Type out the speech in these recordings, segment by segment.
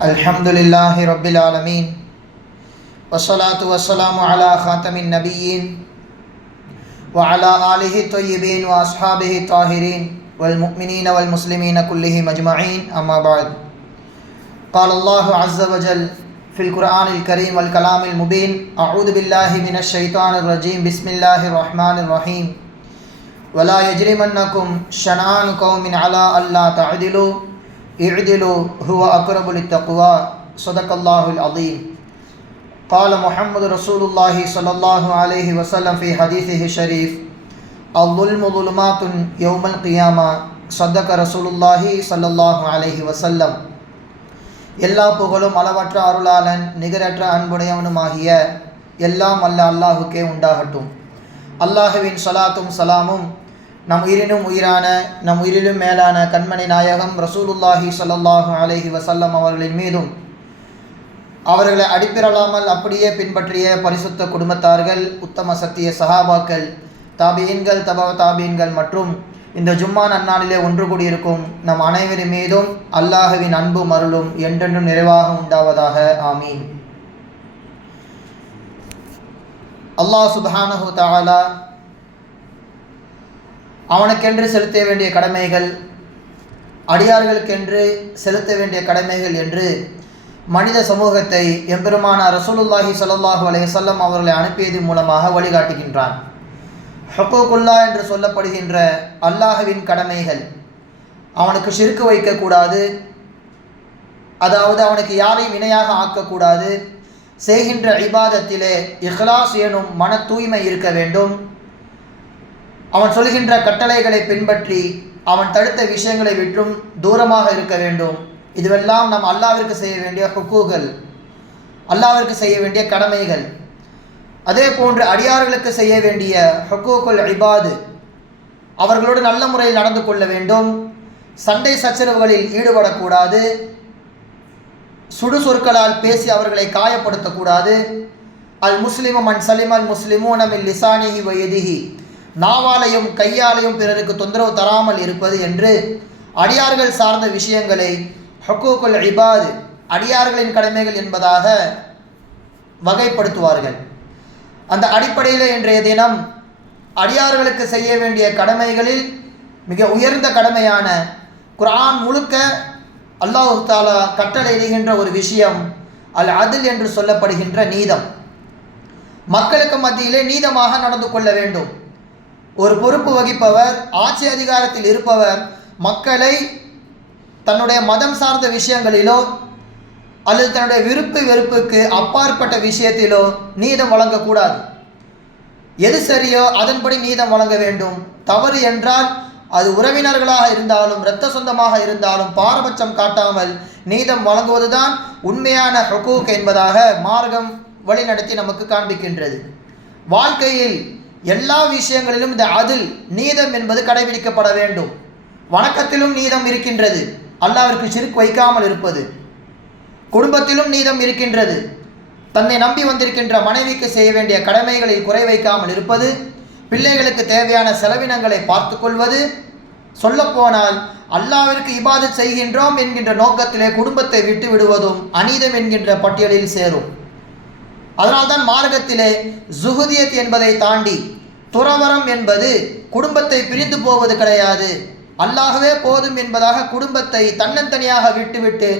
Alhamdulillahi Rabbil Alameen. Wassalatu wassalamu ala khatamin nabiyyin wa ala alihi tayyibin wa ashabihi tahirin wal mu'minina wal muslimina kullihim ajma'in amma ba'd. Qala Allahu azza wa jal fil Qur'anil Kareem wal kalamil mubin. A'udhu billahi minash shaitanir rajim. Bismillahir rahmanir rahim. ولا يجرمنكم شنآن قوم على ألا تعدلوا اعدلوا هو أقرب للتقوى صدق الله العظيم. قال محمد رسول الله صلى الله عليه وسلم في حديثه الشريف الظلم ظلمات يوم القيامة صدق رسول الله صلى الله عليه وسلم. எல்லா புகழும் அளவற்ற அருளாளன் நிகரற்ற அன்புடையவனுமாகிய எல்லாம் அல்ல அல்லாஹுக்கே உண்டாகட்டும். அல்லாஹுவின் ஸலாத்தும் சலாமும் நம் உயிரினும் உயிரான நம் உயிரிலும் மேலான கண்மணி நாயகம் ரசூலுல்லாஹி ஸல்லல்லாஹு அலைஹி வஸல்லம் அவர்களின் மீதும் அவர்களை அடிப்பிரலாமல் அப்படியே பின்பற்றிய பரிசுத்த குடும்பத்தார்கள், உத்தம சத்திய சஹாபாக்கள், தாபியீன்கள், தபா தாபியீன்கள் மற்றும் இந்த ஜும்மா நன்னாளிலே ஒன்று கூடியிருக்கும் நம் அனைவரின் மீதும் அல்லாஹுவின் அன்பும் அருளும் என்றென்றும் நிறைவாக உண்டாவதாக. ஆமீன். அல்லாஹ் சுப்ஹானஹு தஆலா அவனுக்கென்று செலுத்த வேண்டிய கடமைகள், அடியார்களுக்கென்று செலுத்த வேண்டிய கடமைகள் என்று மனித சமூகத்தை எம்பெருமானார் ரசூலுல்லாஹி ஸல்லல்லாஹு அலைஹி வஸல்லம் அவர்களை அனுப்பியதன் மூலமாக வழிகாட்டுகின்றான். ஹுக்கூக்குல்லா என்று சொல்லப்படுகின்ற அல்லாஹ்வின் கடமைகள், அவனுக்கு ஷிர்க் வைக்கக்கூடாது, அதாவது அவனுக்கு யாரையும் இணையாக ஆக்கக்கூடாது, செய்கின்ற இபாதத்திலே இஹ்லாஸ் எனும் மன தூய்மை இருக்க வேண்டும், அவன் சொல்கின்ற கட்டளைகளை பின்பற்றி அவன் தடுத்த விஷயங்களை விட்டும் தூரமாக இருக்க வேண்டும். இதுவெல்லாம் நாம் அல்லாஹ்விற்கு செய்ய வேண்டிய ஹுக்கூகள், அல்லாஹ்விற்கு செய்ய வேண்டிய கடமைகள். அதே போன்று அடியார்களுக்கு செய்ய வேண்டிய ஹுக்கூக்குல் இபாது, அவர்களோடு நல்ல முறையில் நடந்து கொள்ள வேண்டும், சண்டை சச்சரவுகளில் ஈடுபடக்கூடாது, சுடு சொற்களால் பேசி அவர்களை காயப்படுத்தக்கூடாது. அல் முஸ்லிமு மன் சலிம் அல் முஸ்லிமூன மின் லிசானிஹி வ யதிஹி, நாவாலையும் கையாலையும் பிறருக்கு தொந்தரவு தராமல் இருப்பது என்று அடியார்கள் சார்ந்த விஷயங்களை ஹுக்கூக்குல் இபாது, அடியார்களின் கடமைகள் என்பதாக வகைப்படுத்துவார்கள். அந்த அடிப்படையில் இன்றைய தினம் அடியார்களுக்கு செய்ய வேண்டிய கடமைகளில் மிக உயர்ந்த கடமையான குர்ஆன் முழுக்க அல்லாஹ் தஆலா கட்டளையிடுகின்ற ஒரு விஷயம் அல் அத்ல் என்று சொல்லப்படுகின்ற நீதம். மக்களுக்கு மத்தியிலே நீதமாக நடந்து கொள்ள வேண்டும். ஒரு பொறுப்பு வகிப்பவர், ஆட்சி அதிகாரத்தில் இருப்பவர் மக்களை தன்னுடைய மதம் சார்ந்த விஷயங்களிலோ அல்லது தன்னுடைய விருப்பு வெறுப்புக்கு அப்பாற்பட்ட விஷயத்திலோ நீதம் வழங்கக்கூடாது. எது சரியோ அதன்படி நீதம் வழங்க வேண்டும். தவறு என்றால் அது உறவினர்களாக இருந்தாலும் இரத்த சொந்தமாக இருந்தாலும் பாரபட்சம் காட்டாமல் நீதம் வழங்குவதுதான் உண்மையான ஹுக்கூக் என்பதாக மார்க்கம் வழிநடத்தி நமக்கு காண்பிக்கின்றது. வாழ்க்கையில் எல்லா விஷயங்களிலும் இந்த அதில் நீதம் என்பது கடைபிடிக்கப்பட வேண்டும். வணக்கத்திலும் நீதம் இருக்கின்றது, அல்லாஹ்விற்கு ஷிர்க் வைக்காமல் இருப்பது. குடும்பத்திலும் நீதம் இருக்கின்றது, தன்னை நம்பி வந்திருக்கின்ற மனைவிக்கு செய்ய வேண்டிய கடமைகளில் குறை வைக்காமல் இருப்பது, பிள்ளைகளுக்கு தேவையான செலவினங்களை பார்த்து கொள்வது. சொல்லப்போனால் அல்லாஹ்விற்கு இபாதத் செய்கின்றோம் என்கின்ற நோக்கத்திலே குடும்பத்தை விட்டு விடுவதும் அநீதம் என்கின்ற பட்டியலில் சேரும். அதனால்தான் மார்க்கத்திலே ஜுஹுதியத் என்பதை தாண்டி துறவரம் என்பது குடும்பத்தை பிரிந்து போவது கிடையாது. அல்லாஹ்வே போதும் என்பதாக குடும்பத்தை தன்னந்தனியாக விட்டுவிட்டு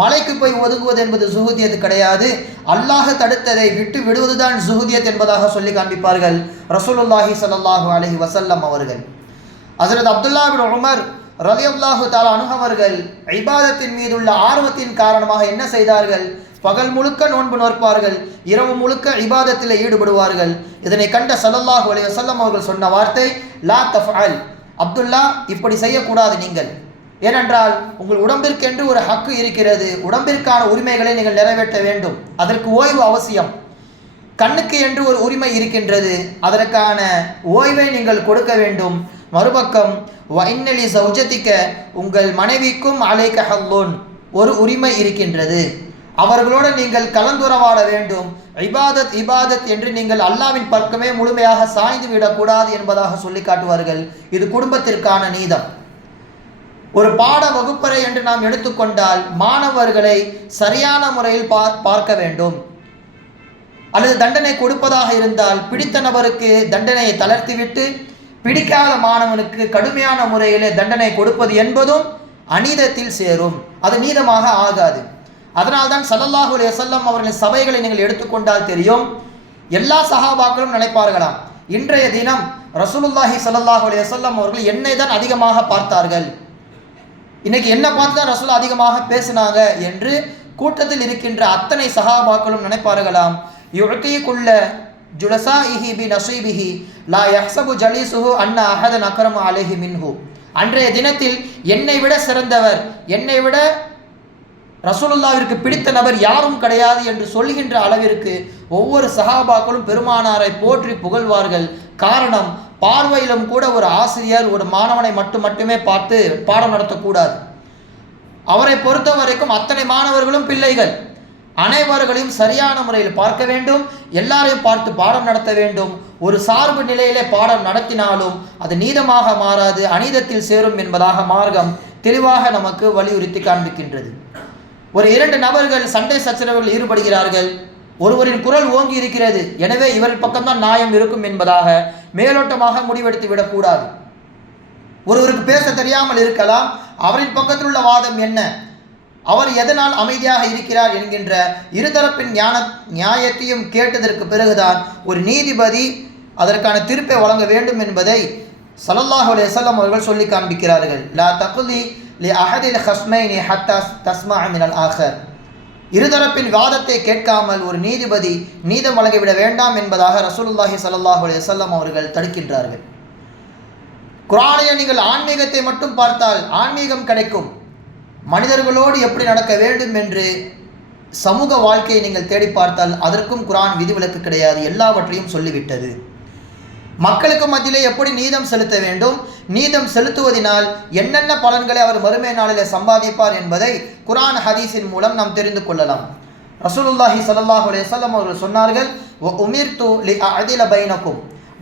மலைக்கு போய் ஒதுங்குவது என்பது ஜுஹுதியத் கிடையாது. அல்லாஹ் தடுத்ததை விட்டு விடுவதுதான் ஜுஹுதியத் என்பதாக சொல்லி காண்பிப்பார்கள் ரசூலுல்லாஹி ஸல்லல்லாஹு அலைஹி வஸல்லம் அவர்கள். ஹஜ்ரத் அப்துல்லா பின் உமர் ரலியல்லாஹு தஆலா அன்ஹு அவர்கள் இபாதத்தின் மீதுள்ள ஆர்வத்தின் காரணமாக என்ன செய்தார்கள்? பகல் முழுக்க நோன்பு நோற்பார்கள், இரவு முழுக்க இபாதத்தில் ஈடுபடுவார்கள். இதனை கண்ட ஸல்லல்லாஹு அலைஹி வஸல்லம் அவர்கள் சொன்ன வார்த்தை லா தஃஅல், அப்துல்லா இப்படி செய்யக்கூடாது நீங்கள். ஏனென்றால் உங்கள் உடம்பிற்கென்று ஒரு ஹக்கு இருக்கிறது, உடம்பிற்கான உரிமைகளை நீங்கள் நிறைவேற்ற வேண்டும், அதற்கு ஓய்வு அவசியம். கண்ணுக்கு என்று ஒரு உரிமை இருக்கின்றது, அதற்கான ஓய்வை நீங்கள் கொடுக்க வேண்டும். மறுபக்கம் வ இன்னலி ஸௌஜதிக, உங்கள் மனைவிக்கும் அலைக ஹல்லூன், ஒரு உரிமை இருக்கின்றது, அவர்களோடு நீங்கள் கலந்துரவாட வேண்டும். இபாதத் இபாதத் என்று நீங்கள் அல்லாஹ்வின் பக்கமே முழுமையாக சாய்ந்து விடக்கூடாது என்பதாக சொல்லி காட்டுவார்கள். இது குடும்பத்திற்கான நீதம். ஒரு பாட வகுப்பறை என்று நாம் எடுத்துக்கொண்டால் மாணவர்களை சரியான முறையில் பார்க்க வேண்டும். அல்லது தண்டனை கொடுப்பதாக இருந்தால் பிடித்த நபருக்கு தண்டனையை தளர்த்திவிட்டு பிடிக்காத மாணவனுக்கு கடுமையான முறையிலே தண்டனை கொடுப்பது என்பதும் அநீதத்தில் சேரும், அது நீதமாக ஆகாது. அதனால்தான் ஸல்லல்லாஹு அலைஹி வஸல்லம் அவர்களின் சபைகளை நீங்கள் எடுத்துக்கொண்டால் தெரியும், எல்லா சஹாபாக்களும் நினைப்பார்களாம், இன்றைய தினம் ரசூலுல்லாஹி ஸல்லல்லாஹு அலைஹி வஸல்லம் அவர்கள் என்னை தான் அதிகமாக பார்த்தார்கள், இன்னைக்கு என்ன பார்த்து தான் ரசூல் அதிகமாக பேசினாங்க என்று கூட்டத்தில் இருக்கின்ற அத்தனை சஹாபாக்களும் நினைப்பார்களாம். யுஅதீகுல்ல ஜுலசாஇஹி பி நஸீபிஹி லா யஹ்ஸபு ஜலீஸுஹு அன்ன அஹதன் அக்ரம அலைஹி மின்ஹு. அன்றைய தினத்தில் என்னை விட சிறந்தவர், என்னை விட ரசூலுல்லாவிற்கு பிடித்த நபர் யாரும் கிடையாது என்று சொல்கின்ற அளவிற்கு ஒவ்வொரு சஹாபாக்களும் பெருமானாரை போற்றி புகழ்வார்கள். காரணம், பார்வையிலும் கூட ஒரு ஆசிரியர் ஒரு மாணவனை மட்டுமே பார்த்து பாடம் நடத்தக்கூடாது. அவரை பொறுத்த வரைக்கும் அத்தனை மாணவர்களும் பிள்ளைகள், அனைவர்களையும் சரியான முறையில் பார்க்க வேண்டும், எல்லாரையும் பார்த்து பாடம் நடத்த வேண்டும். ஒரு சார்பு நிலையிலே பாடம் நடத்தினாலும் அது நீதமாக மாறாது, அநீதத்தில் சேரும் என்பதாக மார்க்கம் தெளிவாக நமக்கு வலியுறுத்தி காண்பிக்கின்றது. ஒரு 2 நபர்கள் சண்டை சச்சரவுகள் ஈடுபடுகிறார்கள், ஒருவரின் குரல் ஓங்கி இருக்கிறது, எனவே இவர் பக்கம்தான் நியாயம் இருக்கும் என்பதாக மேலோட்டமாக முடிவெடுத்து விடக்கூடாது. ஒருவருக்கு பேச தெரியாமல் இருக்கலாம், அவரின் பக்கத்தில் உள்ள வாதம் என்ன, அவர் எதனால் அமைதியாக இருக்கிறார் என்கின்ற இருதரப்பின் நியாயத்தையும் கேட்டதற்கு பிறகுதான் ஒரு நீதிபதி அதற்கான தீர்ப்பை வழங்க வேண்டும் என்பதை ஸல்லல்லாஹு அலைஹி வஸல்லம் அவர்கள் சொல்லி காண்பிக்கிறார்கள். லா தக்லி லி அஹதில் ஹஸ்மைனி ஹத்தா தஸ்மஅ மினல் ஆஹர். இருதரப்பின் வாதத்தை கேட்காமல் ஒரு நீதிபதி நீதம் வழங்கிவிட வேண்டாம் என்பதாக ரசூலுல்லாஹி ஸல்லல்லாஹு அலைஹி வஸல்லம் அவர்கள் தடுக்கின்றார்கள். குர்ஆனில் நீங்கள் ஆன்மீகத்தை மட்டும் பார்த்தால் ஆன்மீகம் கிடைக்கும், மனிதர்களோடு எப்படி நடக்க வேண்டும் என்று சமூக வாழ்க்கையை நீங்கள் தேடி பார்த்தால் அதற்கும் குர்ஆன் விதிவிலக்கு கிடையாது, எல்லாவற்றையும் சொல்லிவிட்டது. மக்களுக்கு மத்தியிலே எப்படி நீதம் செலுத்த வேண்டும், நீதம் செலுத்துவதனால் என்னென்ன பலன்களை அவர் மறுமை நாளிலே சம்பாதிப்பார் என்பதை குர்ஆன் ஹதீஸின் மூலம் நாம் தெரிந்து கொள்ளலாம். ரசூலுல்லாஹி ஸல்லல்லாஹு அலைஹி வஸல்லம் அவர்கள் சொன்னார்கள், உமிர்து லி அஅதில பைனக்கும்,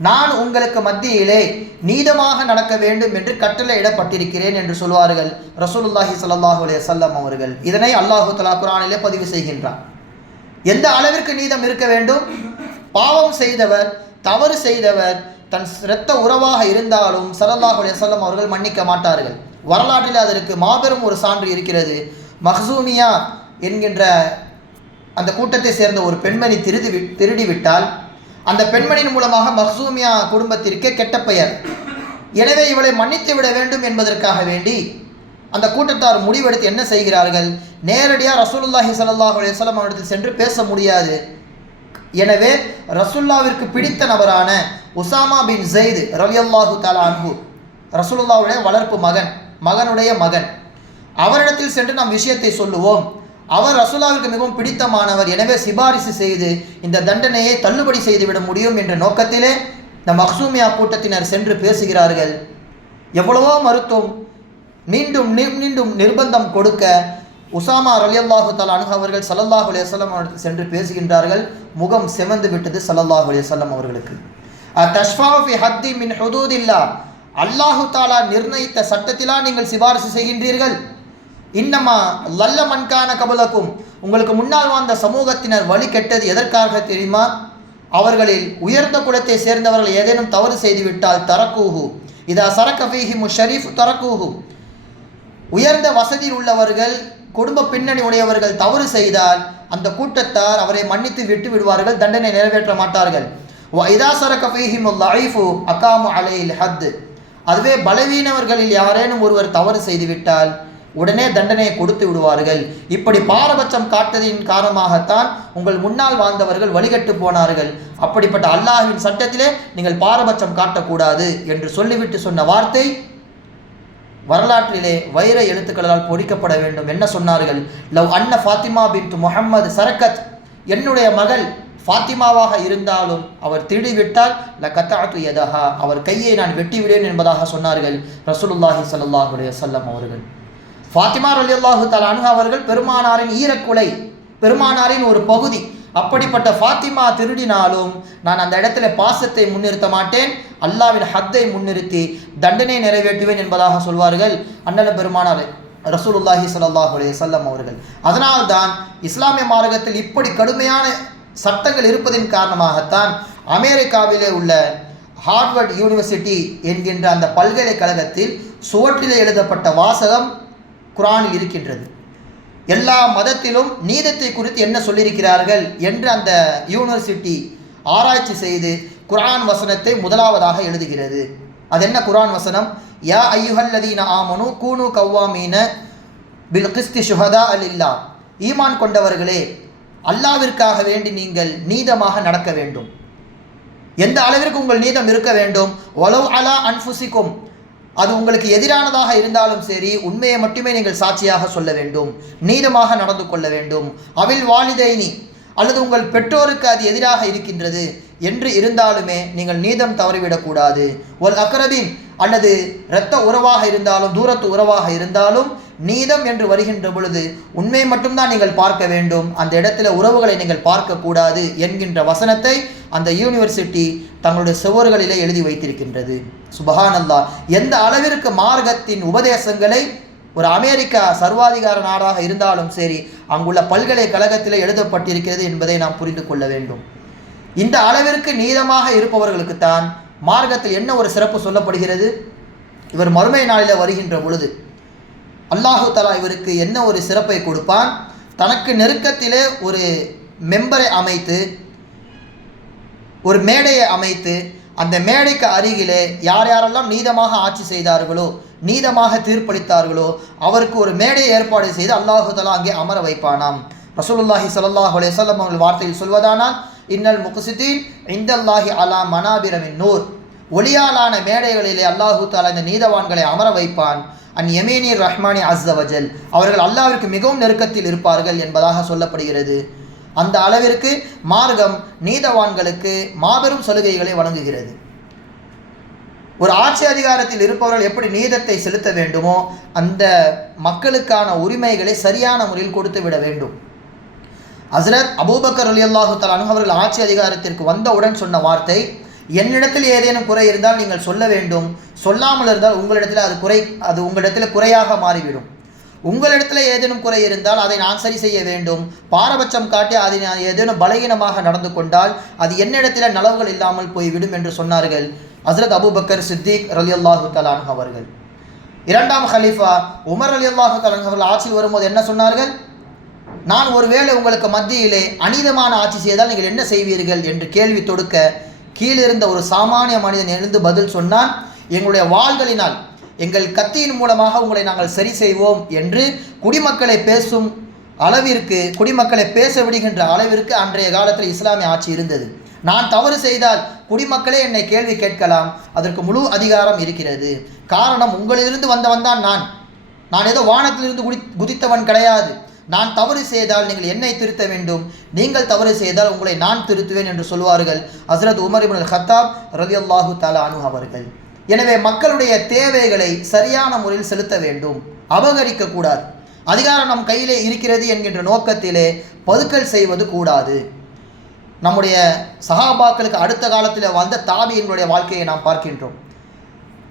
நான் உங்களுக்கு மத்தியிலே நீதமாக நடக்க வேண்டும் என்று கட்டளையிடப்பட்டிருக்கிறேன் என்று சொல்வார்கள் ரசூலுல்லாஹி ஸல்லல்லாஹு அலைஹி வஸல்லம் அவர்கள். இதனை அல்லாஹு தஆலா குர்ஆனிலே பதிவு செய்கின்றான். எந்த அளவிற்கு நீதம் இருக்க வேண்டும், பாவம் செய்தவர் தவறு செய்தவர் தன் இரத்த உறவாக இருந்தாலும் ஸல்லல்லாஹு அலைஹி வஸல்லம் அவர்கள் மன்னிக்க மாட்டார்கள். வரலாற்றில் அதற்கு மாபெரும் ஒரு சான்று இருக்கிறது. மக்சூமியா என்கின்ற அந்த கூட்டத்தை சேர்ந்த ஒரு பெண்மணி திருடிவிட்டால் அந்த பெண்மணியின் மூலமாக மக்சூமியா குடும்பத்திற்கே கெட்ட பெயர். எனவே இவளை மன்னித்து விட வேண்டும் என்பதற்காக வேண்டி அந்த கூட்டத்தார் முடிவெடுத்து என்ன செய்கிறார்கள், நேரடியாக ரசூலுல்லாஹி ஸல்லல்லாஹு அலைஹி வஸல்லம் அவரிடத்தில் சென்று பேச முடியாது. எனவே ரசூலுல்லாவிற்கு பிடித்த நபரான உசாமா பின் ஸைத் ரலியல்லாஹு தஆலா அன்ஹு, ரசூலுல்லாவுடைய வளர்ப்பு மகனுடைய மகன், அவரிடத்தில் சென்று நாம் விஷயத்தை சொல்லுவோம், அவர் ரசூலுல்லாவிற்கு மிகவும் பிடித்தமானவர், எனவே சிபாரிசு செய்து இந்த தண்டனையை தள்ளுபடி செய்துவிட முடியும் என்ற நோக்கத்திலே இந்த மக்சூமியா கூட்டத்தினர் சென்று பேசுகிறார்கள். எவ்வளவோ மருத்துவம் மீண்டும் மீண்டும் நிர்பந்தம் கொடுக்க உசாமா ரலியல்லாஹு தஆலா அன்ஹு அவர்கள் ஸல்லல்லாஹு அலைஹி வஸல்லம் அவர்கள் சென்று பேசுகின்றார்கள். முகம் செமந்து விட்டது ஸல்லல்லாஹு அலைஹி வஸல்லம் அவர்களுக்கு. தஷ்ஃபா ஃபி ஹத்தி மின் ஹுதூதில்லாஹ், அல்லாஹு தஆலா நிர்ணயித்த சட்டத்திலா நீங்கள் சிபாரிசு செய்கின்றீர்கள். இன்னமா லல்ல மன்கான கபலக்கும், உங்களுக்கு முன்னால் வாழ்ந்த சமூகத்தினர் வழி கெட்டது எதற்காக தெரியுமா, அவர்களில் உயர்ந்த குலத்தை சேர்ந்தவர்கள் ஏதேனும் தவறு செய்துவிட்டால் தரக்கூஹு இதா சரக ஃபீஹி முஷரீஃப் தரக்கூஹு, உயர்ந்த வசதியில் உள்ளவர்கள் குடும்ப பின்னணி உடையவர்கள் தவறு செய்தால் அந்த கூட்டத்தார் அவரை மன்னித்து விட்டு விடுவார்கள், தண்டனை நிறைவேற்ற மாட்டார்கள். இதா சரக ஃபீஹிமுல் லைஃபு அகாமு அலைஹில் ஹத், அதுவே பலவீனவர்களில் யாரேனும் ஒருவர் தவறு செய்துவிட்டால் உடனே தண்டனையை கொடுத்து விடுவார்கள். இப்படி பாரபட்சம் காட்டதின் காரணமாகத்தான் உங்கள் முன்னால் வாழ்ந்தவர்கள் வழிகட்டு போனார்கள். அப்படிப்பட்ட அல்லாஹ்வின் சட்டத்திலே நீங்கள் பாரபட்சம் காட்டக்கூடாது என்று சொல்லிவிட்டு சொன்ன வார்த்தை வரலாற்றிலே வைர எழுத்துக்களால் பொறிக்கப்பட வேண்டும். என்ன சொன்னார்கள், லவ் அன்ன ஃபாத்திமா பின்த் முஹம்மது சரக்கத், என்னுடைய மகள் ஃபாத்திமாவாக இருந்தாலும் அவர் திருடிவிட்டால் லகதஅது யதஹா, அவர் கையை நான் வெட்டிவிடுவேன் என்பதாக சொன்னார்கள் ரசூலுல்லாஹி ஸல்லல்லாஹு அலைஹி வஸல்லம் அவர்கள். ஃபாத்திமா ரலியல்லாஹு தஆலா அன்ஹா அவர்கள் பெருமானாரின் ஈரக்குலை, பெருமானாரின் ஒரு பகுதி. அப்படிப்பட்ட ஃபாத்திமா திருடினாலும் நான் அந்த இடத்துல பாசத்தை முன்னிறுத்த மாட்டேன், அல்லாவின் ஹத்தை முன்னிறுத்தி தண்டனை நிறைவேற்றுவேன் என்பதாக சொல்வார்கள் அண்ணல பெருமானார் ரசூலுல்லாஹி ஸல்லல்லாஹு அலைஹி வஸல்லம் அவர்கள். அதனால்தான் இஸ்லாமிய மார்க்கத்தில் இப்படி கடுமையான சட்டங்கள் இருப்பதின் காரணமாகத்தான் அமெரிக்காவிலே உள்ள ஹார்வர்ட் யூனிவர்சிட்டி என்கின்ற அந்த பல்கலைக்கழகத்தில் சுவற்றிலே எழுதப்பட்ட வாசகம் குர்ஆனில் இருக்கின்றது. எல்லா மதத்திலும் நீதத்தை குறித்து என்ன சொல்லியிருக்கிறார்கள் என்று அந்த யூனிவர்சிட்டி ஆராய்ச்சி செய்து குர்ஆன் வசனத்தை முதலாவதாக எழுதுகிறது. அது என்ன குர்ஆன் வசனம்? யா ஐயுஹல்லதீன ஆமனு கூனு கவ்வாமீன பில் கிஸ்தி ஷுஹதா லில்லாஹ், ஈமான் கொண்டவர்களே அல்லாவிற்காக வேண்டி நீங்கள் நீதமாக நடக்க வேண்டும். எந்த அளவிற்கு உங்கள் நீதம் இருக்க வேண்டும்? வலவ் அலா அன்ஃபுசிக்கும், அது உங்களுக்கு எதிரானதாக இருந்தாலும் சரி உண்மையை மட்டுமே நீங்கள் சாட்சியாக சொல்ல வேண்டும், நீதமாக நடந்து கொள்ள வேண்டும். அவில் வாலிதைனி, அல்லது உங்கள் பெற்றோருக்கு அது எதிராக இருக்கின்றது என்று இருந்தாலுமே நீங்கள் நீதம் தவறிவிடக்கூடாது. ஒரு அக்ரபீன், அல்லது இரத்த உறவாக இருந்தாலும் தூரத்து உறவாக இருந்தாலும் நீதம் என்று வருகின்ற பொழுது உண்மை மட்டும்தான் நீங்கள் பார்க்க வேண்டும், அந்த இடத்துல உறவுகளை நீங்கள் பார்க்கக்கூடாது என்கின்ற வசனத்தை அந்த யூனிவர்சிட்டி தங்களுடைய சுவர்களிலே எழுதி வைத்திருக்கின்றது. சுபஹானல்லாஹ், எந்த அளவிற்கு மார்க்கத்தின் உபதேசங்களை ஒரு அமெரிக்கா சர்வாதிகார நாடாக இருந்தாலும் சரி அங்குள்ள பல்கலைக்கழகத்தில் எழுதப்பட்டிருக்கிறது என்பதை நாம் புரிந்து கொள்ள வேண்டும். இந்த அளவிற்கு நீதமாக இருப்பவர்களுக்குத்தான் மார்க்கத்தில் என்ன ஒரு சிறப்பு சொல்லப்படுகிறது? இவர் மறுமை நாளில் வருகின்ற பொழுது அல்லாஹு தஆலா இவருக்கு என்ன ஒரு சிறப்பை கொடுப்பான்? தனக்கு நெருக்கத்திலே ஒரு மெம்பரை அமைத்து, ஒரு மேடையை அமைத்து, அந்த மேடைக்கு அருகிலே யார் யாரெல்லாம் நீதமாக ஆட்சி செய்தார்களோ, நீதமாக தீர்ப்பளித்தார்களோ அவருக்கு ஒரு மேடையை ஏற்பாடு செய்து அல்லாஹு தஆலா அங்கே அமர வைப்பானாம். ரசூலுல்லாஹி ஸல்லல்லாஹு அலைஹி வஸல்லம் அவர்கள் வார்த்தையில் சொல்வதானால், இன்னல் முக்ஸிதீன் இந்தல்லாஹி அலா மனாபிர மின் நூர், ஒளியாலான மேடைகளிலே அல்லாஹு தஆலா இந்த நீதவான்களை அமர வைப்பான். அன் யமீனி ரஹ்மானி அஸ்ஸ வஜல், அவர்கள் அல்லாஹ்விற்கு மிகவும் நெருக்கத்தில் இருப்பார்கள் என்பதாக சொல்லப்படுகிறது. அந்த அளவிற்கு மார்க்கம் நீதவான்களுக்கு மாபெரும் சலுகைகளை வழங்குகிறது. ஒரு ஆட்சி அதிகாரத்தில் இருப்பவர்கள் எப்படி நீதத்தை செலுத்த வேண்டுமோ அந்த மக்களுக்கான உரிமைகளை சரியான முறையில் கொடுத்து விட வேண்டும். ஹஸ்ரத் அபூபக்கர் ரலியல்லாஹு தஆலா அன்ஹு அவர்கள் ஆட்சி அதிகாரத்திற்கு வந்தவுடன் சொன்ன வார்த்தை, என்னிடத்தில் ஏதேனும் குறை இருந்தால் நீங்கள் சொல்ல வேண்டும், சொல்லாமல் இருந்தால் உங்களிடத்தில் அது உங்களிடத்தில் குறையாக மாறிவிடும். உங்களிடத்தில் ஏதேனும் குறை இருந்தால் அதை நான் சரி செய்ய வேண்டும், பாரபட்சம் காட்டி அதை நான் ஏதேனும் பலகீனமாக நடந்து கொண்டால் அது என்னிடத்தில் நலவுகள் இல்லாமல் போய்விடும் என்று சொன்னார்கள் ஹஸ்ரத் அபூபக்கர் சித்திக் ரலியல்லாஹு தஆலா அன்ஹு அவர்கள். இரண்டாம் ஹலீஃபா உமர் ரலியல்லாஹு தஆலா அன்ஹு அவர்கள் ஆட்சியில் வரும்போது என்ன சொன்னார்கள்? நான் ஒருவேளை உங்களுக்கு மத்தியிலே அநீதமான ஆட்சி செய்தால் நீங்கள் என்ன செய்வீர்கள் என்று கேள்வி தொடுக்க கீழிருந்த ஒரு சாமானிய மனிதன் எழுந்து பதில் சொன்னான், எங்களுடைய வாள்களினால், எங்கள் கத்தியின் மூலமாக உங்களை நாங்கள் சரி செய்வோம் என்று குடிமக்களை பேசும் அளவிற்கு, குடிமக்களை பேச விடுகின்ற அளவிற்கு அன்றைய காலத்தில் இஸ்லாமிய ஆட்சி இருந்தது. நான் தவறு செய்தால் குடிமக்களே என்னை கேள்வி கேட்கலாம், அதற்கு முழு அதிகாரம் இருக்கிறது. காரணம், உங்களிலிருந்து வந்தவன் தான் நான் ஏதோ வானத்திலிருந்து குதித்தவன் கிடையாது. நான் தவறு செய்தால் நீங்கள் என்னை திருத்த வேண்டும், நீங்கள் தவறு செய்தால் உங்களை நான் திருத்துவேன் என்று சொல்வார்கள் ஹஸ்ரத் உமர் இப்னு அல்-கத்தாப் ரலியல்லாஹு தஆலா அன்ஹு அவர்கள். எனவே மக்களுடைய தேவைகளை சரியான முறையில் செலுத்த வேண்டும், அபகரிக்க கூடாது. அதிகாரம் நம் கையிலே இருக்கிறது என்கின்ற நோக்கத்திலே பதுக்கல் செய்வது கூடாது. நம்முடைய சஹாபாக்களுக்கு அடுத்த காலத்தில் வாழ்ந்த தாபியினுடைய வாழ்க்கையை நாம் பார்க்கின்றோம்.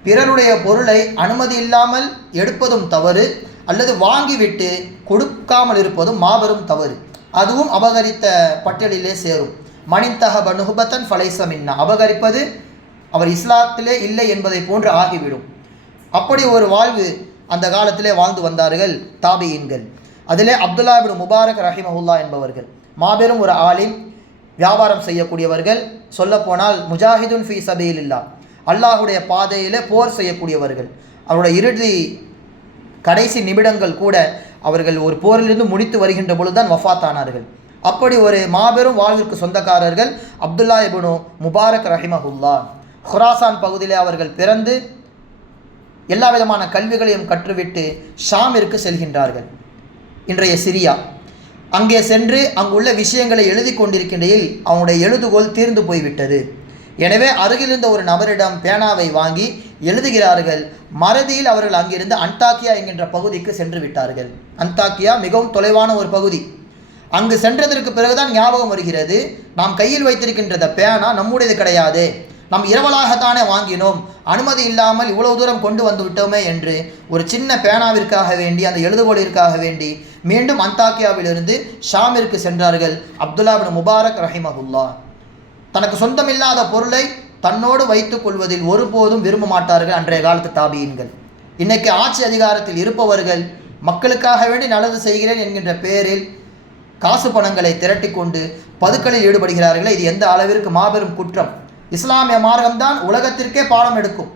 பிறருடைய பொருளை அனுமதி இல்லாமல் எடுப்பதும் தவறு, அல்லது வாங்கிவிட்டு கொடுக்காமல் இருப்பதும் மாபெரும் தவறு. அதுவும் அபகரித்த பட்டியலிலே சேரும். மனின்தஹப நுஹ்பத்தன் ஃபலைஸ மின்னா, அபகரிப்பது அவர் இஸ்லாத்திலே இல்லை என்பதை போன்று ஆகிவிடும். அப்படி ஒரு வாழ்வு அந்த காலத்திலே வாழ்ந்து வந்தார்கள் தாபியின்கள். அதிலே அப்துல்லா இப்னு முபாரக் ரஹிமஹுல்லா என்பவர்கள் மாபெரும் ஒரு ஆலிம், வியாபாரம் செய்யக்கூடியவர்கள், சொல்லப்போனால் முஜாஹிதுன் ஃபீ சபீலில்லாஹ், அல்லாஹுடைய பாதையிலே போர் செய்யக்கூடியவர்கள். அவருடைய இறுதி கடைசி நிமிடங்கள் கூட அவர்கள் ஒரு போரிலிருந்து முடித்து வருகின்ற பொழுதுதான் வஃபாத் ஆனார்கள். அப்படி ஒரு மாபெரும் வாழ்விற்கு சொந்தக்காரர்கள் அப்துல்லா இப்னு முபாரக் ரஹிமஹுல்லா. ஹுராசான் பகுதியிலே அவர்கள் பிறந்து எல்லா விதமான கல்விகளையும் கற்றுவிட்டு ஷாமிற்கு செல்கின்றார்கள், இன்றைய சிரியா. அங்கே சென்று அங்குள்ள விஷயங்களை எழுதி கொண்டிருக்கின்றையில் அவனுடைய எழுதுகோல் தீர்ந்து போய்விட்டது. எனவே அருகிலிருந்த ஒரு நபரிடம் பேனாவை வாங்கி எழுதுகிறார்கள். மறதியில் அவர்கள் அங்கிருந்து அன்தாக்கியா என்கின்ற பகுதிக்கு சென்று விட்டார்கள். அன்தாக்கியா மிகவும் தொலைவான ஒரு பகுதி. அங்கு சென்றதற்கு பிறகுதான் ஞாபகம் வருகிறது, நாம் கையில் வைத்திருக்கின்ற பேனா நம்முடையது கிடையாது, நாம் இரவலாகத்தானே வாங்கினோம், அனுமதி இல்லாமல் இவ்வளவு தூரம் கொண்டு வந்து விட்டோமே என்று ஒரு சின்ன பேனாவிற்காக வேண்டி, அந்த எழுதுகோலிற்காக வேண்டி மீண்டும் அந்தாக்கியாவிலிருந்து ஷாமிற்கு சென்றார்கள் அப்துல்லா பின் முபாரக் ரஹிமஹுல்லா. தனக்கு சொந்தமில்லாத பொருளை தன்னோடு வைத்துக் கொள்வதில் ஒருபோதும் விரும்ப மாட்டார்கள் அன்றைய காலத்து தாபியின்கள். இன்னைக்கு ஆட்சி அதிகாரத்தில் இருப்பவர்கள் மக்களுக்காக வேண்டி நல்லது செய்கிறேன் என்கின்ற பெயரில் காசு பணங்களை திரட்டி கொண்டு பதுக்களில் ஈடுபடுகிறார்களே, இது எந்த அளவிற்கு மாபெரும் குற்றம். இஸ்லாமிய மார்க்கம்தான் உலகத்திற்கே பாடம் எடுக்கும்.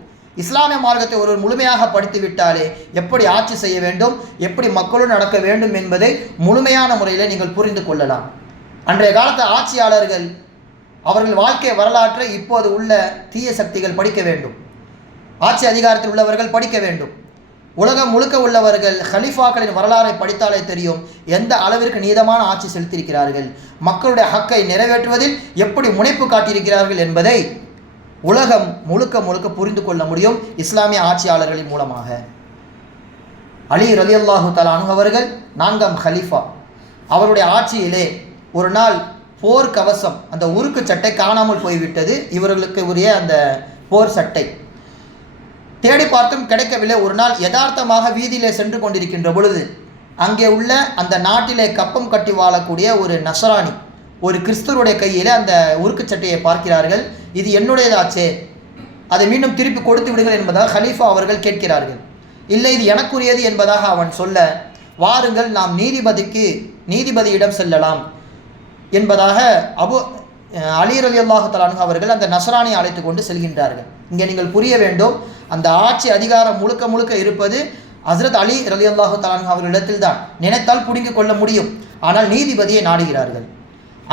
இஸ்லாமிய மார்க்கத்தை ஒருவர் முழுமையாக படித்து விட்டாலே எப்படி ஆட்சி செய்ய வேண்டும், எப்படி மக்களும் நடக்க வேண்டும் என்பதை முழுமையான முறையில் நீங்கள் புரிந்து கொள்ளலாம். அன்றைய காலத்து ஆட்சியாளர்கள் அவர்கள் வாழ்க்கை வரலாற்றை இப்போது உள்ள தீய சக்திகள் படிக்க வேண்டும், ஆட்சி அதிகாரத்தில் உள்ளவர்கள் படிக்க வேண்டும். உலகம் முழுக்க உள்ளவர்கள் ஹலீஃபாக்களின் வரலாறை படித்தாலே தெரியும் எந்த அளவிற்கு நீதமான ஆட்சி செலுத்தியிருக்கிறார்கள், மக்களுடைய ஹக்கை நிறைவேற்றுவதில் எப்படி முனைப்பு காட்டியிருக்கிறார்கள் என்பதை உலகம் முழுக்க முழுக்க புரிந்து கொள்ள முடியும் இஸ்லாமிய ஆட்சியாளர்களின் மூலமாக. அலி ரலியல்லாஹு தஆலா அன்ஹு அவர்கள் 4ஆம் ஹலீஃபா. அவருடைய ஆட்சியிலே ஒரு நாள் போர் கவசம், அந்த உருக்கு சட்டை காணாமல் போய்விட்டது. இவர்களுக்கு உரிய அந்த போர் சட்டை தேடி பார்த்தும் கிடைக்கவில்லை. ஒரு நாள் யதார்த்தமாக வீதியிலே சென்று கொண்டிருக்கின்ற பொழுது அங்கே உள்ள அந்த நாட்டிலே கப்பம் கட்டி வாழக்கூடிய ஒரு நசராணி, ஒரு கிறிஸ்துவருடைய கையில் அந்த உருக்கு சட்டையை பார்க்கிறார்கள். இது என்னுடையதாச்சே, அதை மீண்டும் திருப்பி கொடுத்து விடுங்கள் என்பதாக ஹலீஃபா அவர்கள் கேட்கிறார்கள். இல்லை, இது எனக்குரியது என்பதாக அவன் சொல்ல, வாருங்கள் நாம் நீதிபதியிடம் செல்லலாம் என்பதாக அலி ரலியல்லாஹு தஆலா அன்ஹு அவர்கள் அந்த நஸ்ரானியை அழைத்து கொண்டு செல்கின்றார்கள். இங்கே நீங்கள் புரிய வேண்டும், அந்த ஆட்சி அதிகாரம் முழுக்க முழுக்க இருப்பது ஹஸ்ரத் அலி ரலியல்லாஹு தஆலா அன்ஹு அவர்களிடத்தில் தான். நினைத்தால் பிடுங்கிக் கொள்ள முடியும், ஆனால் நீதிபதியை நாடுகிறார்கள்.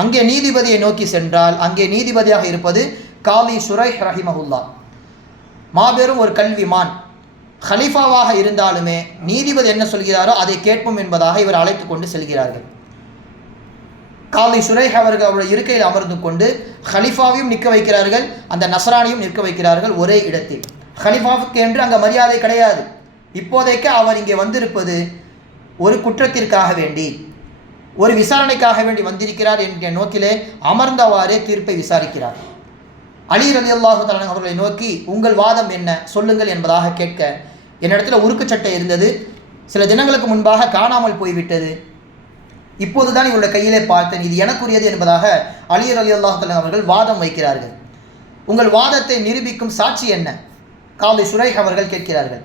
அங்கே நீதிபதியை நோக்கி சென்றால் அங்கே நீதிபதியாக இருப்பது காலி ஷுரைஹ் ரஹிமஹுல்லா, மாபெரும் ஒரு கல்விமான். ஹலீஃபாவாக இருந்தாலுமே நீதிபதி என்ன சொல்கிறாரோ அதை கேட்போம் என்பதாக இவர் அழைத்து கொண்டு செல்கிறார்கள். காலி ஷுரைஹ் அவர்கள் அவருடைய இருக்கையில் அமர்ந்து கொண்டு ஹலீஃபாவையும் நிற்க வைக்கிறார்கள், அந்த நஸ்ரானியும் நிற்க வைக்கிறார்கள் ஒரே இடத்தில். ஹலீஃபாவுக்கு என்று அங்கே மரியாதை கிடையாது. இப்போதைக்கு அவர் இங்கே வந்திருப்பது ஒரு குற்றத்திற்காக வேண்டி, ஒரு விசாரணைக்காக வேண்டி வந்திருக்கிறார் என்கிற நோக்கிலே அமர்ந்தவாறே தீர்ப்பை விசாரிக்கிறார். அலி ரலியல்லாஹு தஆலா அவர்களை நோக்கி உங்கள் வாதம் என்ன சொல்லுங்கள் என்பதாக கேட்க, என்னிடத்துல உருக்கு சட்டை இருந்தது, சில தினங்களுக்கு முன்பாக காணாமல் போய்விட்டது, இப்போதுதான் இவருடைய கையிலே பார்த்தேன், இது எனக்குரியது என்பதாக அலி ரலியல்லாஹு தஆலா அவர்கள் வாதம் வைக்கிறார்கள். உங்கள் வாதத்தை நிரூபிக்கும் சாட்சி என்ன? காலி ஷுரைஹ் அவர்கள் கேட்கிறார்கள்.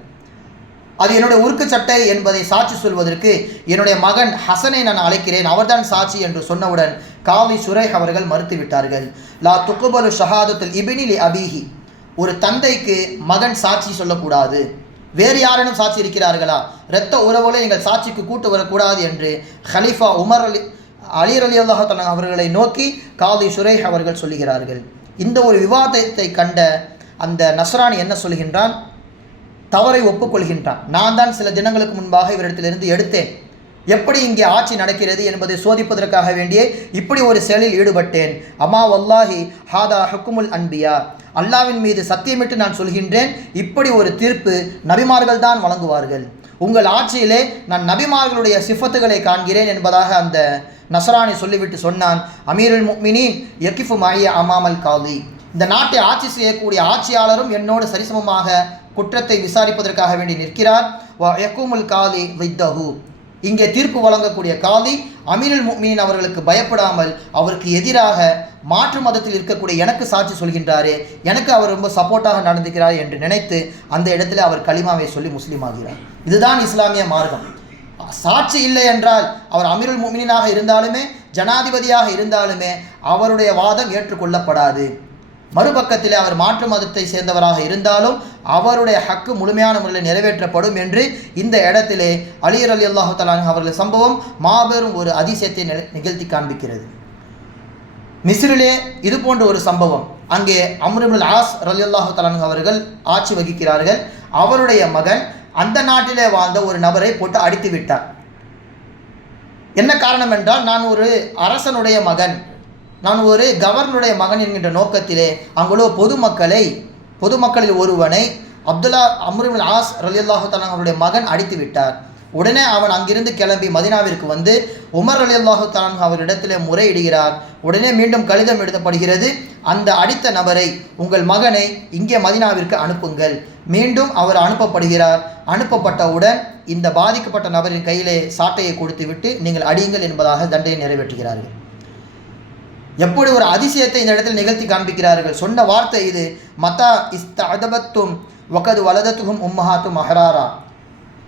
அது என்னுடைய உருக்கு சட்டை என்பதை சாட்சி சொல்வதற்கு என்னுடைய மகன் ஹசனை நான் அழைக்கிறேன், அவர்தான் சாட்சி என்று சொன்னவுடன் காலி ஷுரைஹ் அவர்கள் மறுத்துவிட்டார்கள். லா துக்பலு ஷஹாதத்துல் இப்னி லி அபீஹி, ஒரு தந்தைக்கு மகன் சாட்சி சொல்லக்கூடாது, வேறு யாரேனும் சாட்சி இருக்கிறார்களா, இரத்த உறவுகளை நீங்கள் சாட்சிக்கு கூட்டு வரக்கூடாது என்று ஹலீஃபா அலி ரலியல்லாஹு தஆலா அவர்களை நோக்கி காலி ஷுரைஹ் அவர்கள் சொல்லுகிறார்கள். இந்த ஒரு விவாதத்தை கண்ட அந்த நஸ்ரானி என்ன சொல்கின்றான்? தவறை ஒப்புக்கொள்கின்றான். நான் தான் சில தினங்களுக்கு முன்பாக இவரிடத்திலிருந்து எடுத்தேன், எப்படி இங்கே ஆட்சி நடக்கிறது என்பதை சோதிப்பதற்காக வேண்டியே இப்படி ஒரு செயலில் ஈடுபட்டேன். அம்மா வல்லாஹி ஹாதா ஹுக்குமுல் அன்பியா, அல்லாவின் மீது சத்தியமிட்டு நான் சொல்கின்றேன், இப்படி ஒரு தீர்ப்பு நபிமார்கள் தான் வழங்குவார்கள். உங்கள் ஆட்சியிலே நான் நபிமார்களுடைய சிஃபத்துகளை காண்கிறேன் என்பதாக அந்த நஸ்ரானி சொல்லிவிட்டு சொன்னான், அமீருல் முஃமினீன் யகிஃபு மஅய அமாமல் காலி, இந்த நாட்டை ஆட்சி செய்யக்கூடிய ஆட்சியாளரும் என்னோடு சரிசமமாக குற்றத்தை விசாரிப்பதற்காக வேண்டி நிற்கிறார். வ யகுமுல் காலி வித்தஹு, இங்கே தீர்ப்பு வழங்கக்கூடிய காலி அமீருல் முஃமினீன் அவர்களுக்கு பயப்படாமல் அவருக்கு எதிராக மாற்று மதத்தில் இருக்கக்கூடிய எனக்கு சாட்சி சொல்கின்றாரே, எனக்கு அவர் ரொம்ப சப்போர்ட்டாக நடந்துக்கிறார் என்று நினைத்து அந்த இடத்துல அவர் கலிமாவை சொல்லி முஸ்லீம் ஆகிறார். இதுதான் இஸ்லாமிய மார்க்கம். சாட்சி இல்லை என்றால் அவர் அமீருல் முஃமினீனாக இருந்தாலுமே ஜனாதிபதியாக இருந்தாலுமே அவருடைய வாதம் ஏற்றுக்கொள்ளப்படாது. மறுபக்கத்தில் அவர் மாற்று மதத்தை சேர்ந்தவராக இருந்தாலும் அவருடைய ஹக்கு முழுமையான முறையில் நிறைவேற்றப்படும் என்று இந்த இடத்திலே அலி ரலியல்லாஹு தஆலா அவர்கள் சம்பவம் மாபெரும் ஒரு அதிசயத்தை நிகழ்த்தி காண்பிக்கிறது. மிஸ்ரிலே இது போன்ற ஒரு சம்பவம், அங்கே அம்ர் இப்னுல் ஆஸ் ரலியல்லாஹு தஆலா அவர்கள் ஆட்சி வகிக்கிறார்கள். அவருடைய மகன் அந்த நாட்டிலே வாழ்ந்த ஒரு நபரை போட்டு அடித்து விட்டார். என்ன காரணம் என்றால், நான் ஒரு அரசனுடைய மகன், நான் ஒரு கவர்னருடைய மகன் என்கின்ற நோக்கத்திலே அங்குள்ள பொதுமக்களில் ஒருவனை அம்ர் இப்னுல் ஆஸ் ரலியல்லாஹு தஆலா அவருடைய மகன் அடித்து விட்டார். உடனே அவன் அங்கிருந்து கிளம்பி மதினாவிற்கு வந்து உமர் ரலியல்லாஹு தஆலா அன்ஹு அவரிடத்தில் முறையிடுகிறார். உடனே மீண்டும் கடிதம் எழுதப்படுகிறது, அந்த அடித்த நபரை, உங்கள் மகனை இங்கே மதினாவிற்கு அனுப்புங்கள். மீண்டும் அவர் அனுப்பப்படுகிறார். அனுப்பப்பட்டவுடன் இந்த பாதிக்கப்பட்ட நபரின் கையிலே சாட்டையை கொடுத்துவிட்டு நீங்கள் அடியுங்கள் என்பதாக தண்டனை நிறைவேற்றுகிறார்கள். எப்படி ஒரு அதிசயத்தை இந்த இடத்தில் நிகழ்த்தி காண்பிக்கிறார்கள். சொன்ன வார்த்தை இது, மதா இஸ்தஅதபத்தும் வகது வலதத்துகும் உம்மஹாத்தும் அஹராரா.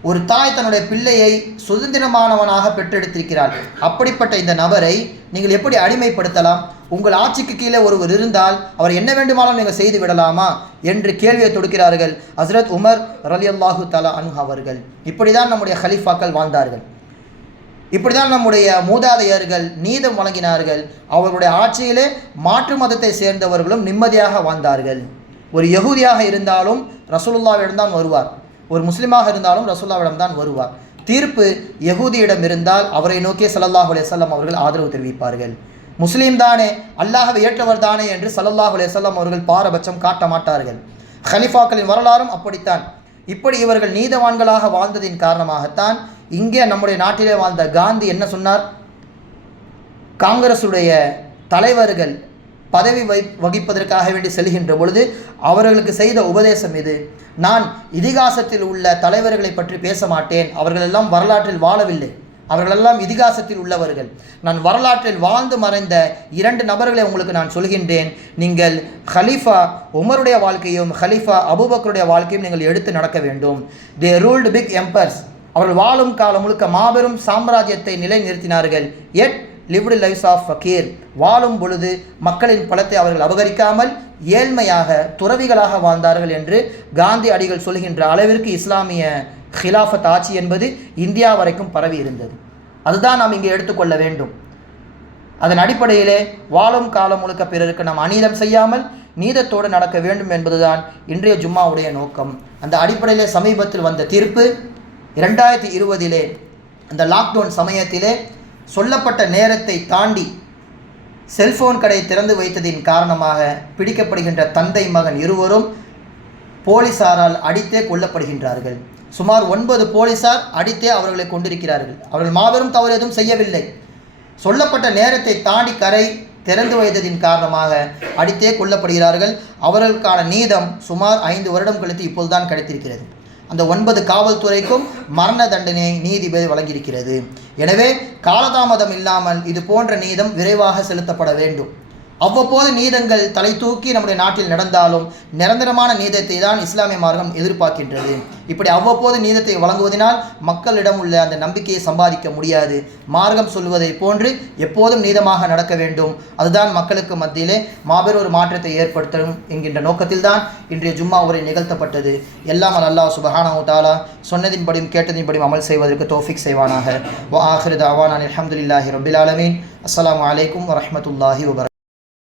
ஒரு தாய் தன்னுடைய பிள்ளையை சுதந்திரமானவனாக பெற்றெடுத்திருக்கிறார். அப்படிப்பட்ட இந்த நபரை நீங்கள் எப்படி அடிமைப்படுத்தலாம்? உங்கள் ஆட்சிக்கு கீழே ஒருவர் இருந்தால் அவர் என்ன வேண்டுமானாலும் நீங்கள் செய்து விடலாமா என்று கேள்வியை தொடுக்கிறார்கள் ஹஸ்ரத் உமர் ரலியல்லாஹு தஆலா அன்ஹு அவர்கள். இப்படி தான் நம்முடைய ஹலீஃபாக்கள் வாழ்ந்தார்கள். இப்படி தான் நம்முடைய மூதாதையர்கள் நீதம் வழங்கினார்கள். அவர்களுடைய ஆட்சியிலே மாற்று மதத்தை சேர்ந்தவர்களும் நிம்மதியாக வாழ்ந்தார்கள். ஒரு யகூதியாக இருந்தாலும் ரசூலுல்லாஹ்விடம் தான் வருவார், ஒரு முஸ்லிமாக இருந்தாலும் ரசூலுல்லாஹ்விடம் தான் வருவார். தீர்ப்பு யகூதியிடம் இருந்தால் அவரை நோக்கி ஸல்லல்லாஹு அலைஹி வஸல்லம் அவர்கள் ஆதரவு தெரிவிப்பார்கள். முஸ்லீம் தானே, அல்லாஹ்வை ஏற்றவர் தானே என்று ஸல்லல்லாஹு அலைஹி வஸல்லம் அவர்கள் பாரபட்சம் காட்ட மாட்டார்கள். ஹலீஃபாக்களின் வரலாறும் அப்படித்தான். இப்படி இவர்கள் நீதவான்களாக வாழ்ந்ததின் காரணமாகத்தான் இங்கே நம்முடைய நாட்டிலே வாழ்ந்த காந்தி என்ன சொன்னார்? காங்கிரஸுடைய தலைவர்கள் பதவி வகிப்பதற்காக வேண்டி செல்கின்ற பொழுது அவர்களுக்கு செய்த உபதேசம் இது, நான் இதிகாசத்தில் உள்ள தலைவர்களை பற்றி பேச மாட்டேன், அவர்களெல்லாம் வரலாற்றில் வாழவில்லை, அவர்களெல்லாம் இதிகாசத்தில் உள்ளவர்கள். நான் வரலாற்றில் வாழ்ந்து மறைந்த 2 நபர்களை உங்களுக்கு நான் சொல்கின்றேன். நீங்கள் ஹலீஃபா உமருடைய வாழ்க்கையும் ஹலீஃபா அபூபக்கருடைய வாழ்க்கையும் நீங்கள் எடுத்து நடக்க வேண்டும். தே ரூல்டு பிக் எம்பர்ஸ். அவர்கள் வாழும் காலம் முழுக்க மாபெரும் சாம்ராஜ்யத்தை நிலைநிறுத்தினார்கள். எட் லிவ்டு லைஃப்ஸ் ஆஃப் ஃபக்கீர். வாழும் பொழுது மக்களின் பலத்தை அவர்கள் அபகரிக்காமல் ஏழ்மையாக துறவிகளாக வாழ்ந்தார்கள் என்று காந்தி அடிகள் சொல்கின்ற அளவிற்கு இஸ்லாமிய ஹிலாஃபத் ஆட்சி என்பது இந்தியா வரைக்கும் பரவி இருந்தது. அதுதான் நாம் இங்கே எடுத்துக்கொள்ள வேண்டும். அதன் அடிப்படையிலே வாழும் காலம் முழுக்க பிறருக்கு நாம் அநீதம் செய்யாமல் நீதத்தோடு நடக்க வேண்டும் என்பதுதான் இன்றைய ஜும்மாவுடைய நோக்கம். அந்த அடிப்படையிலே சமீபத்தில் வந்த தீர்ப்பு 2020 அந்த லாக்டவுன் சமயத்திலே சொல்லப்பட்ட நேரத்தை தாண்டி செல்போன் கடை திறந்து வைத்ததின் காரணமாக பிடிக்கப்படுகின்ற தந்தை மகன் இருவரும் போலீசாரால் அடித்தே கொல்லப்படுகின்றார்கள். சுமார் 9 போலீசார் அடித்தே அவர்களை கொண்டிருக்கிறார்கள். அவர்கள் மாபெரும் தவறு எதுவும் செய்யவில்லை. சொல்லப்பட்ட நேரத்தை தாண்டி கரை திறந்து வைத்ததின் காரணமாக அடித்தே கொல்லப்படுகிறார்கள். அவர்களுக்கான நீதம் சுமார் 5 வருடம் கழித்து இப்போதுதான் கிடைத்திருக்கிறது. அந்த 9 காவல்துறைக்கும் மரண தண்டனையை நீதிபதி வழங்கியிருக்கிறது. எனவே காலதாமதம் இல்லாமல் இது போன்ற நீதம் விரைவாக செலுத்தப்பட வேண்டும். அவ்வப்போது நீதங்கள் தலை தூக்கி நம்முடைய நாட்டில் நடந்தாலும் நிரந்தரமான நீதத்தை தான் இஸ்லாமிய மார்க்கம் எதிர்பார்க்கின்றது. இப்படி அவ்வப்போது நீதத்தை வழங்குவதனால் மக்களிடம் உள்ள அந்த நம்பிக்கையை சம்பாதிக்க முடியாது. மார்க்கம் சொல்வதை போன்று எப்போதும் நீதமாக நடக்க வேண்டும். அதுதான் மக்களுக்கு மத்தியிலே மாபெரும் ஒரு மாற்றத்தை ஏற்படுத்தும் என்கின்ற நோக்கத்தில் தான் இன்றைய ஜும்மா உரை நிகழ்த்தப்பட்டது. எல்லாம் அல்லாஹ் சுப்ஹானஹு வ தஆலா சொன்னதின்படியும் கேட்டதின்படியும் அமல் செய்வதற்கு தௌஃபீக் செய்வானாக. வ ஆகிரு தஅவானா அல்ஹம்துலில்லாஹி ரப்பில் ஆலமீன். அஸ்ஸலாமு அலைக்கும் வரஹ்மத்துல்லாஹி வபரகாத்துஹு.